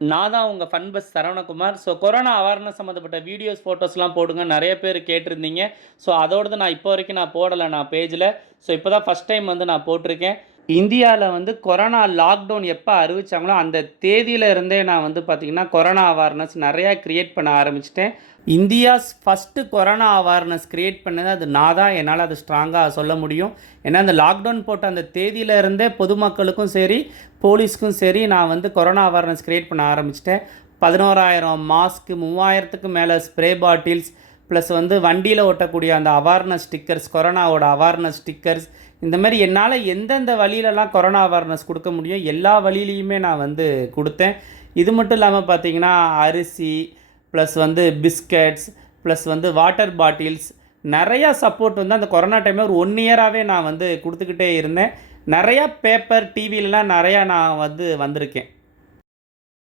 நான் தான் உங்க fun bus Saravanakumar. So corona awareness சம்மந்தப்பட்ட வீடியோஸ், ஃபோட்டோஸ்லாம் போடுங்க. நெறைய பேர் கேட்டிருந்தீங்க. ஸோ அதோடது நான் இப்போ வரைக்கும் நான் போடல நான் பேஜ்ல. ஸோ இப்போ தான் ஃபர்ஸ்ட் டைம் வந்து நான் போட்டிருக்கேன். இந்தியால வந்து கொரோனா லாக்டவுன் எப்ப அறிவிச்சாங்களோ, அந்த தேதியில இருந்தே நான் வந்து பார்த்தீங்கன்னா, கொரோனா அவேர்னஸ் நெறையா கிரியேட் பண்ண ஆரம்பிச்சுட்டேன். India's first corona awareness create பண்ணது அது நான் தான். என்னால அது ஸ்ட்ராங்கா சொல்ல முடியும். ஏன்னா, அந்த லாக்டவுன் போட்ட அந்த தேதியில இருந்தே பொதுமக்களுக்கும் சரி, போலீஸ்க்கும் சரி, நான் வந்து கொரோனா அவேர்னஸ் கிரியேட் பண்ண ஆரம்பிச்சுட்டேன். 11,000 மாஸ்க், 3000க்கு மேல ஸ்ப்ரே பாட்டில்ஸ், ப்ளஸ் வந்து வண்டியில ஒட்டக்கூடிய அந்த அவேர்னஸ் ஸ்டிக்கர்ஸ், கொரோனாவோட அவேர்னஸ் ஸ்டிக்கர்ஸ், இந்த மாரி என்னால எந்தெந்த வழியிலலாம் கொரோனா அவேர்னஸ் குடுக்க முடியும், எல்லா வழியிலயுமே நான் வந்து குடுத்தேன். இது மட்டும் இல்லாம பார்த்தீங்கன்னா, அரிசி, ப்ளஸ் வந்து பிஸ்கட்ஸ், ப்ளஸ் வந்து வாட்டர் பாட்டில்ஸ், நெறையா சப்போர்ட் வந்து அந்த கொரோனா டைம்ல ஒரு 1 இயராவே நான் வந்து குடுத்துக்கிட்டே இருந்தேன். நெறையா பேப்பர், டிவிலலாம் நெறையா நான் வந்து வந்திருக்கேன்.